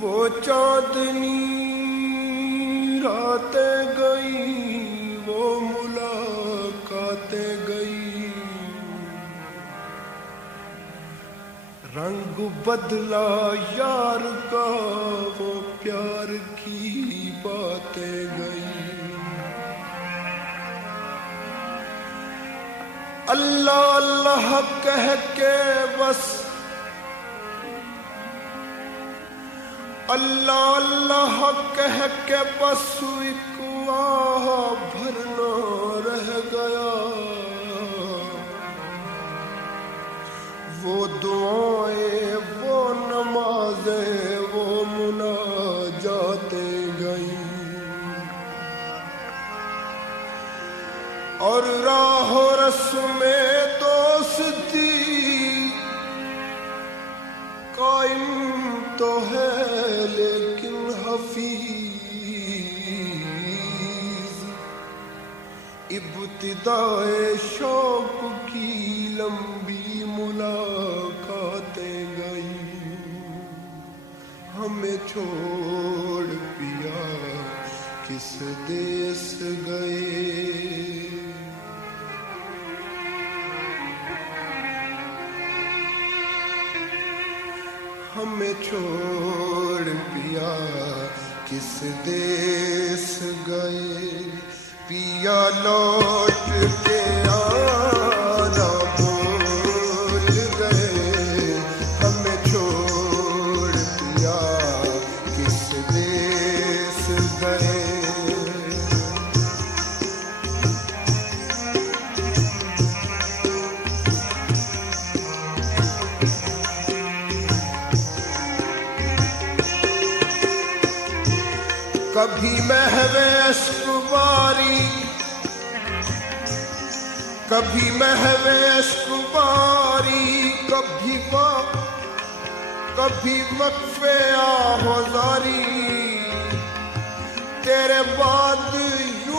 वो चांदनी रातें गई, वो मुलाकातें गई, रंग बदला यार का, वो प्यार की बातें गई। अल्लाह अल्लाह कह के बस, अल्लाह अल्लाह कह के बस एक आह भरना रह गया। वो दुआएं, वो नमाजें, वो मुनाजातें गई, और राहो रस्में दोस्ती कायम तो है, लेकिन हफीज इब्तिदाए शौक की लंबी मुलाकातें गई। हमें छोड़ पिया किस देश गए, हमें छोड़ पिया किस देश गए। पिया लौट के आना भूल गए, हमें छोड़ पिया किस देश गए। कभी महवे अश्कबारी, कभी महवे अश्कबारी, कभी वक्फे आहोजारी, तेरे बाद